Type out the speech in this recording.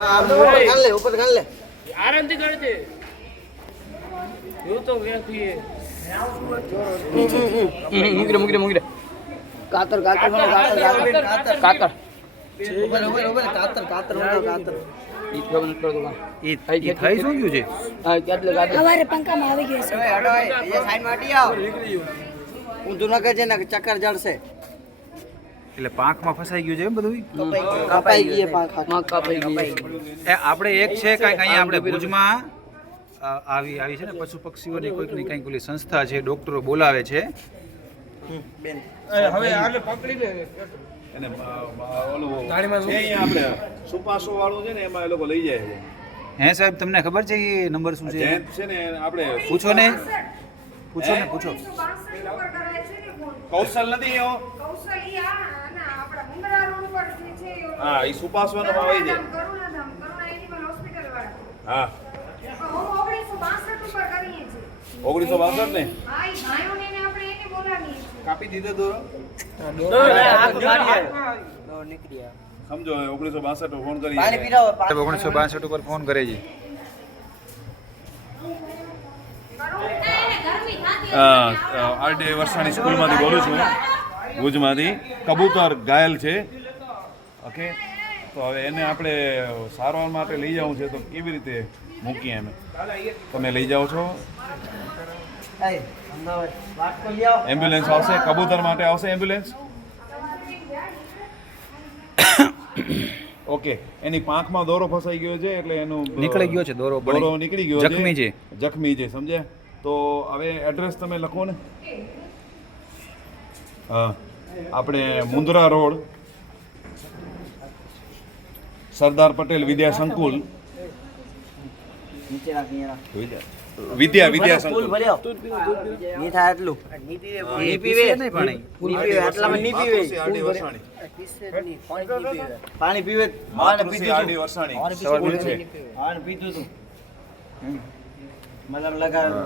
ऊपर खान ले आराम से कर दे यो तो वैसी है मुगरे कातर कातर कातर कातर ऊपर ऊपर ऊपर कातर कातर कातर ઈ પ્રબંધ કર દો ઈ થઈ શું ગયું છે હા કેટલે ગાડી અમારે પંખામાં આવી ગયો છે હટો એ સાઈડ માં હટી આવ ઊંધું ન કરજે ને ચક્કર જડશે એટલે પાંખમાં ફસાઈ ગયું છે એમ બધું કપાઈ ગઈ પાંખ કપાઈ ગઈ એ આપણે એક છે કાંઈક અહીંયા આપણે ભુજમાં આવી છે ને પશુ પક્ષીઓની કોઈક ની કંઈક ઓલી સંસ્થા છે ડોક્ટરો બોલાવે છે બેન હવે આને પકડી લે અને ઓલું છે અહીંયા આપણે સુપાસો વાળું છે ને એમાં એ લોકો લઈ જાય છે હે સાહેબ તમને ખબર છે એ નંબર શું છે જેન્ટ છે ને આપણે પૂછો ને પૂછો કૌશલ નથી એવો હા એ સુપાસવાનો માં આવી જાય હા 1962 ને કાપી દીધો દોરો સમજો 1962 ફોન કરી પાણી પીરાવો 1962 ઉપર ફોન કરે છે આરડી વરસાણી સ્કૂલમાંથી બોલું છું ભુજમાંથી કબૂતર ઘાયલ છે ઓકે તો હવે એને આપણે સારવાર માટે લઈ જવું છે તો કેવી રીતે મૂકીએ અમે તમે લઈ જાઓ છો એમ્બ્યુલન્સ આવશે કબૂતર માટે આવશે એમ્બ્યુલન્સ ઓકે એની પાંખમાં દોરો ફસાઈ ગયો છે એટલે એનું નીકળી ગયો છે દોરો નીકળી ગયો જખમી છે જખમી છે સમજ્યા તો હવે એડ્રેસ તમે લખો ને હા આપણે મુંદ્રા રોડ સરદાર પટેલ વિદ્યા સંકુલ નીચે રાખી વિદ્યા સંકુલ ની થાય એટલું ની પીવે નહીં પાણી આટલામાં ની પીવે પાણી પીવે આરડી વરસાણી સ્કૂલ છે પીધું તું મતલબ લગાવ